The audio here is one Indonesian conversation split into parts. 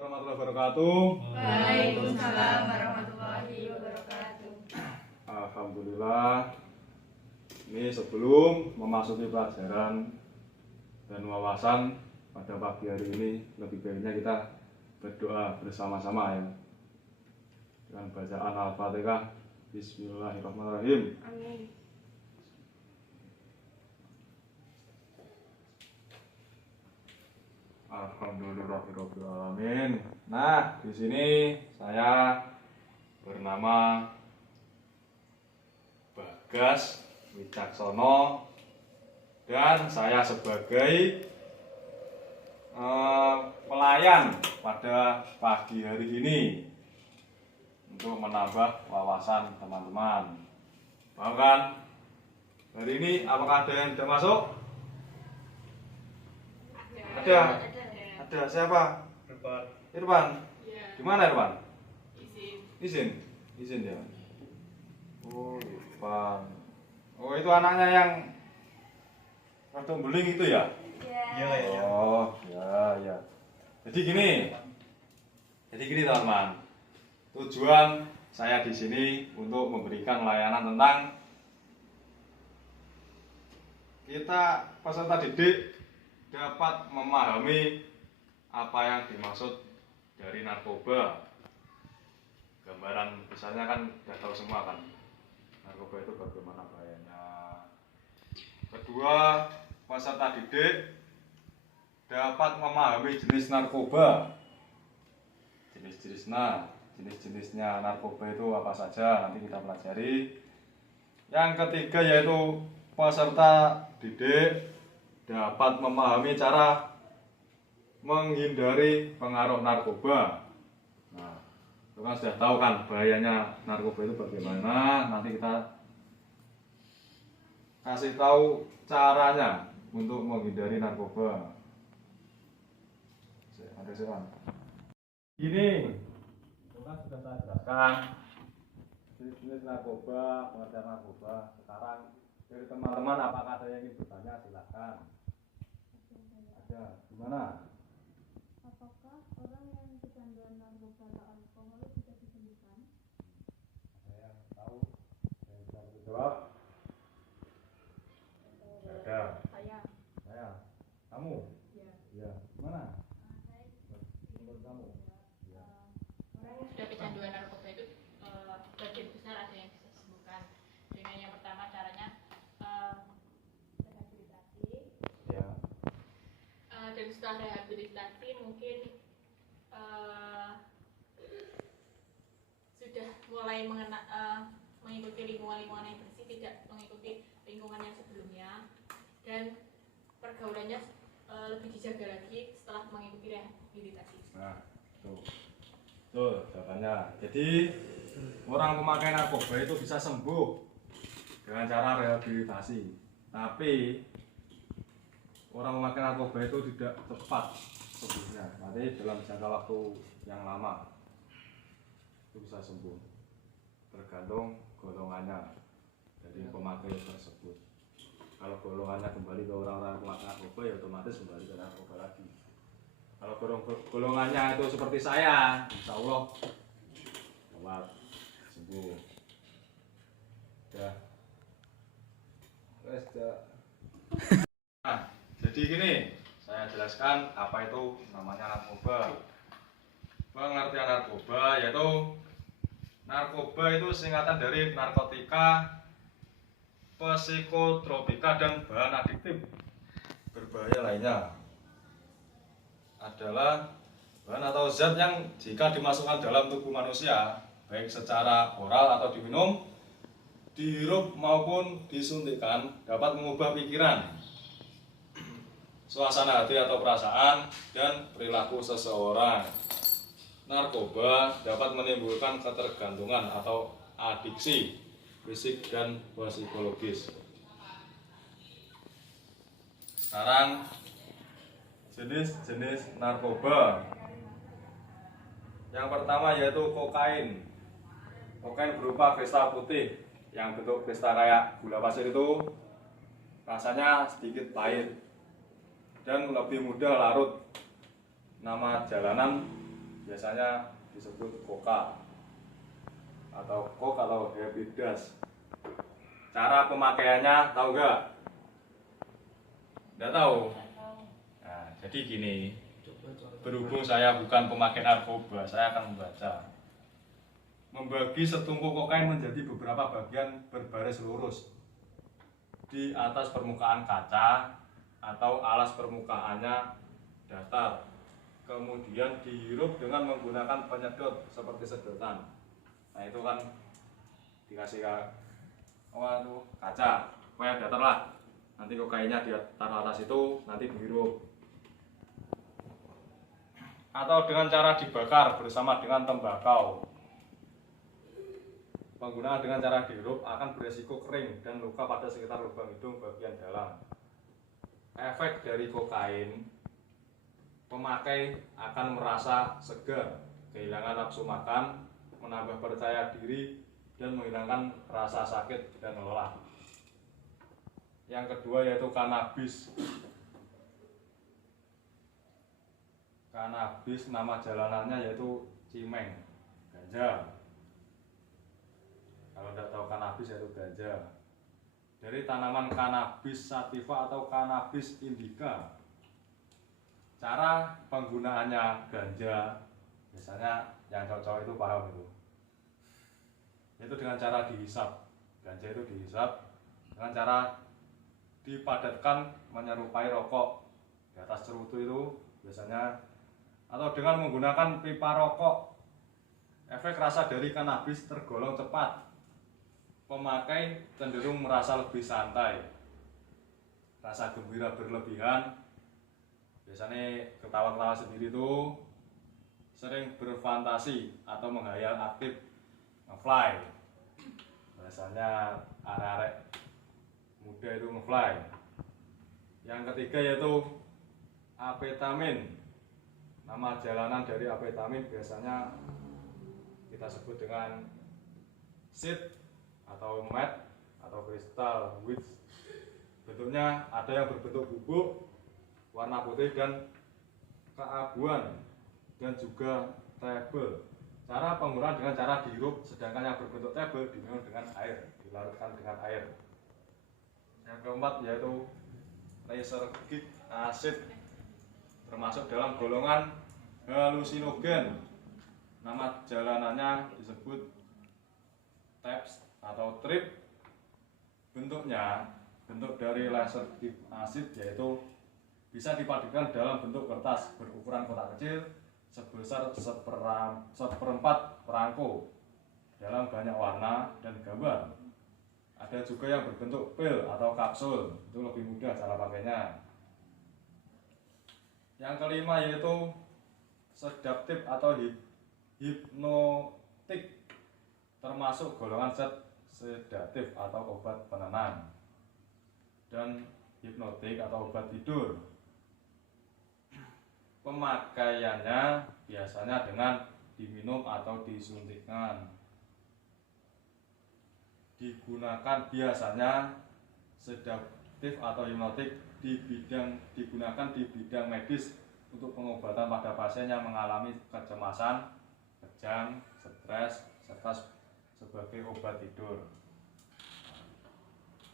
Warahmatullahi wabarakatuh. Waalaikumsalam warahmatullahi wabarakatuh. Alhamdulillah. Ini sebelum memasuki pelajaran dan wawasan pada pagi hari ini, lebih baiknya kita berdoa bersama-sama ya. Dengan bacaan Al-Fatihah. Bismillahirrahmanirrahim. Amin. Alhamdulillahirobbilalamin. Nah, di sini saya bernama Bagas Wicaksono dan saya sebagai pelayan pada pagi hari ini untuk menambah wawasan teman-teman. Paham kan? Hari ini apakah ada yang sudah masuk? Ada. Ada siapa? Irfan. Di mana Irfan? Izin ya. Oh, Irfan. Oh, itu anaknya yang rada beling itu ya? Ya. Oh, ya. Jadi gini teman-teman. Tujuan saya di sini untuk memberikan layanan tentang kita peserta didik dapat memahami apa yang dimaksud dari narkoba. Gambaran besarnya kan sudah tahu semua kan, narkoba itu bagaimana bahayanya. Kedua, peserta didik dapat memahami jenis narkoba, jenis-jenisnya narkoba itu apa saja, nanti kita pelajari. Yang ketiga yaitu peserta didik dapat memahami cara menghindari pengaruh narkoba. Nah, itu kan sudah tahu kan bahayanya narkoba itu bagaimana. Nanti kita kasih tahu caranya untuk menghindari narkoba. Ada soal. Ini itu kan sudah saya jelaskan jenis narkoba, pengertian narkoba. Sekarang dari teman-teman apakah ada yang ingin bertanya, silahkan. Ada, gimana? Apakah orang yang kecanduan narkoba atau alkohol bisa disembuhkan? Ada yang tahu? Ada yang bisa menjawab? Ada. Saya. Kamu? Iya. Gimana? Menurut kamu? Ya. Orang yang sudah kecanduan narkoba itu sebagian besar ada yang bisa disembuhkan. Dengan yang pertama caranya rehabilitasi. Ya. Dan setelah rehabilitasi mungkin sudah mulai mengikuti lingkungan yang bersih, tidak mengikuti lingkungan yang sebelumnya, dan pergaulannya lebih dijaga lagi setelah mengikuti rehabilitasi. Nah, tuh jawabannya. Jadi orang pemakai narkoba itu bisa sembuh dengan cara rehabilitasi. Tapi orang memakai narkoba itu tidak cepat sembuhnya. Nanti dalam jangka waktu yang lama itu bisa sembuh. Tergantung golongannya dari pemakai tersebut. Kalau golongannya kembali ke orang-orang pemakai narkoba, ya otomatis kembali ke narkoba lagi. Kalau golongannya itu seperti saya, insya Allah kuat, sembuh. Ya. Nah, jadi gini, saya jelaskan apa itu namanya narkoba. Pengertian narkoba yaitu narkoba itu singkatan dari narkotika, psikotropika, dan bahan adiktif berbahaya lainnya. Adalah bahan atau zat yang jika dimasukkan dalam tubuh manusia, baik secara oral atau diminum, dihirup maupun disuntikkan, dapat mengubah pikiran, suasana hati atau perasaan, dan perilaku seseorang. Narkoba dapat menimbulkan ketergantungan atau adiksi fisik dan psikologis. Sekarang jenis-jenis narkoba. Yang pertama yaitu kokain. Kokain berupa kristal putih yang bentuk kristal kayak gula pasir itu, rasanya sedikit pahit dan lebih mudah larut. Nama jalanan biasanya disebut coca atau kok atau happy dust. Cara pemakaiannya tahu nggak? Nggak tahu. Nah, jadi gini, berhubung saya bukan pemakai narkoba, saya akan membaca. Membagi setumpuk kokain menjadi beberapa bagian berbaris lurus di atas permukaan kaca atau alas permukaannya datar. Kemudian dihirup dengan menggunakan penyedot seperti sedotan. Nah itu kan dikasih kaca, supaya datar lah. Nanti kokainnya ditaruh atas itu, nanti dihirup. Atau dengan cara dibakar bersama dengan tembakau. Penggunaan dengan cara dihirup akan beresiko kering dan luka pada sekitar lubang hidung bagian dalam. Efek dari kokain, pemakai akan merasa segar, kehilangan nafsu makan, menambah percaya diri, dan menghilangkan rasa sakit dan lelah. Yang kedua yaitu kanabis. Kanabis nama jalanannya yaitu cimeng, ganja. Kalau tidak tahu kanabis yaitu ganja. Dari tanaman Cannabis sativa atau Cannabis indica. Cara penggunaannya ganja, biasanya yang cowok-cowok itu paham itu. Yaitu dengan cara dihisap. Ganja itu dihisap dengan cara dipadatkan menyerupai rokok di atas cerutu itu biasanya, atau dengan menggunakan pipa rokok. Efek rasa dari kanabis tergolong cepat. Pemakai cenderung merasa lebih santai, rasa gembira berlebihan, biasanya ketawa-ketawa sendiri itu, sering berfantasi atau menghayal aktif, nge-fly. Biasanya arek-arek muda itu nge-fly. Yang ketiga yaitu amfetamin. Nama jalanan dari amfetamin biasanya kita sebut dengan seed atau mat atau kristal which bentuknya ada yang berbentuk bubuk warna putih dan keabuan dan juga tebel. Cara penggunaan dengan cara dihirup, sedangkan yang berbentuk tebel diminum dengan air, dilarutkan dengan air. Yang keempat yaitu lysergic acid, termasuk dalam golongan halusinogen. Nama jalanannya disebut TAPS atau trip. Bentuknya, bentuk dari lysergic acid yaitu bisa dipadukan dalam bentuk kertas berukuran kotak kecil sebesar seperempat perangko dalam banyak warna dan gambar. Ada juga yang berbentuk pil atau kapsul, itu lebih mudah cara pakainya. Yang kelima yaitu sedaptif atau hipnotik, termasuk golongan sedatif atau obat penenang, dan hipnotik atau obat tidur. Pemakaiannya biasanya dengan diminum atau disuntikkan. Digunakan biasanya sedatif atau hipnotik digunakan di bidang medis untuk pengobatan pada pasien yang mengalami kecemasan, kejang, stres, serta sebagai obat tidur.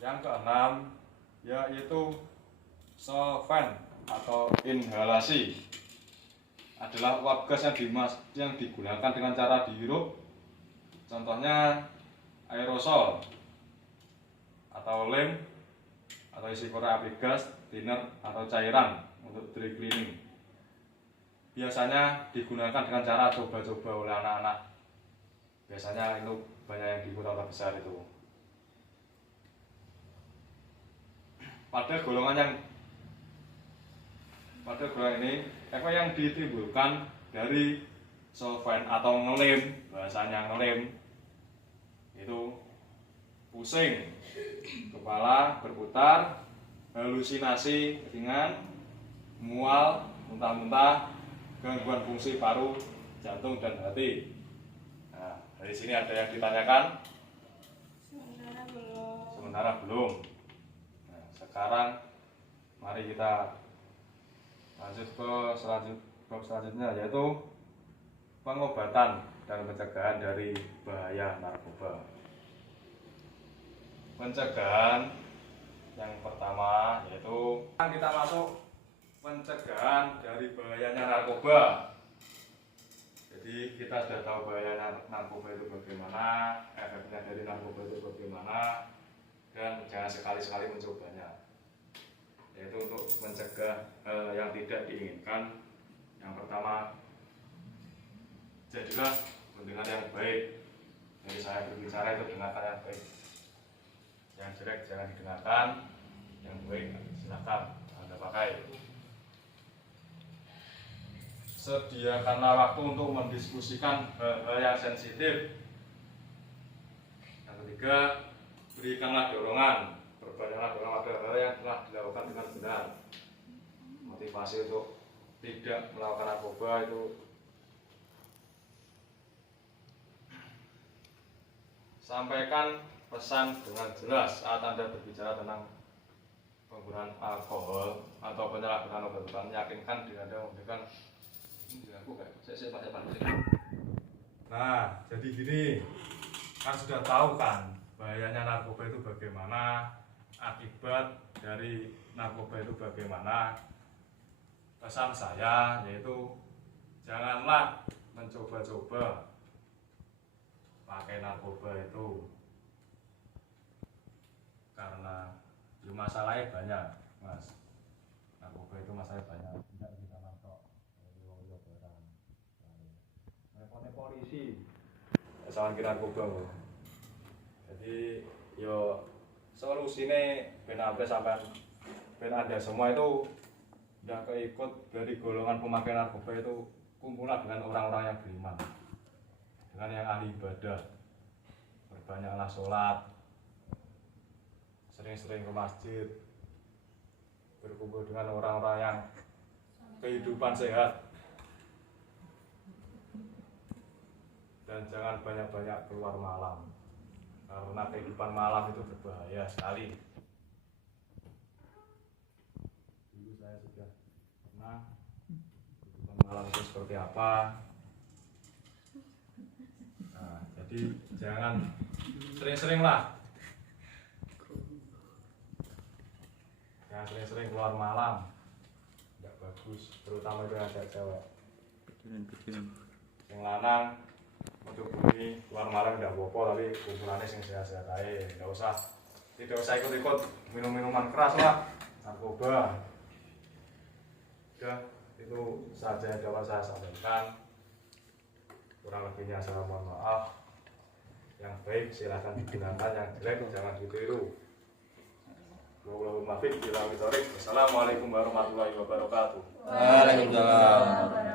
Yang keenam yaitu solvent atau inhalasi, adalah uap gas yang digunakan dengan cara dihirup. Contohnya aerosol atau lem atau isi korea api gas, thinner atau cairan untuk dry cleaning. Biasanya digunakan dengan cara coba-coba oleh anak-anak. Biasanya itu banyak yang di kota besar itu. Pada golongan ini, efek yang ditimbulkan dari solvent atau ngelem, bahasanya ngelem, itu pusing, kepala berputar, halusinasi ringan, mual, muntah-muntah, gangguan fungsi paru, jantung, dan hati. Nah, dari sini ada yang ditanyakan? Sementara belum. Nah, sekarang mari kita lanjut ke bab selanjutnya, yaitu pengobatan dan pencegahan dari bahaya narkoba. Pencegahan yang pertama yaitu kita masuk pencegahan dari bahayanya narkoba. Jadi kita sudah tahu bahaya narkoba itu bagaimana, efeknya dari narkoba itu bagaimana, dan jangan sekali-sekali mencobanya. Yaitu untuk mencegah yang tidak diinginkan. Yang pertama, jadilah pendengar yang baik. Jadi saya berbicara itu dengarkan yang baik. Yang jelek jangan didengarkan, yang baik silakan Anda pakai. Sediakanlah waktu untuk mendiskusikan hal-hal yang sensitif. Yang ketiga, berikanlah dorongan, perbanyaklah dorongan pada hal yang telah dilakukan dengan benar. Motivasi untuk tidak melakukan narkoba itu sampaikan pesan dengan jelas saat Anda berbicara tentang penggunaan alkohol atau penyalahgunaan obat-obatan. Meyakinkan diri Anda memberikan Nah, jadi gini, kan sudah tahu kan bahayanya narkoba itu bagaimana, akibat dari narkoba itu bagaimana. Pesan saya yaitu janganlah mencoba-coba pakai narkoba itu, karena masalahnya banyak, Mas. Narkoba itu masalahnya banyak, tidak bisa nonton. Polisi sama kira narkoba loh. Jadi yo solusinya ben Anda semua itu tidak keikut dari golongan pemakai narkoba itu. Kumpulah dengan orang-orang yang beriman, dengan yang ahli ibadah. Perbanyaklah sholat, sering-sering ke masjid, berkumpul dengan orang-orang yang kehidupan sehat. Dan jangan banyak-banyak keluar malam, karena kehidupan malam itu berbahaya sekali. Dulu saya sudah pernah kehidupan malam itu seperti apa. Nah, jadi jangan sering-sering lah, jangan sering-sering keluar malam, tidak bagus, terutama itu yang ada cewek. Yang lanang untuk bumi keluar malam tidak apa-apa, tapi kumpulannya sing sehat-sehat aja. Tidak usah ikut-ikut minum-minuman keras lah, narkoba. Udah, itu saja yang dapat saya sampaikan. Kurang lebihnya saya mohon maaf. Yang baik silahkan digunakan, yang jelek jangan ditiru. Wassalamualaikum warahmatullahi wabarakatuh. Waalaikumsalam.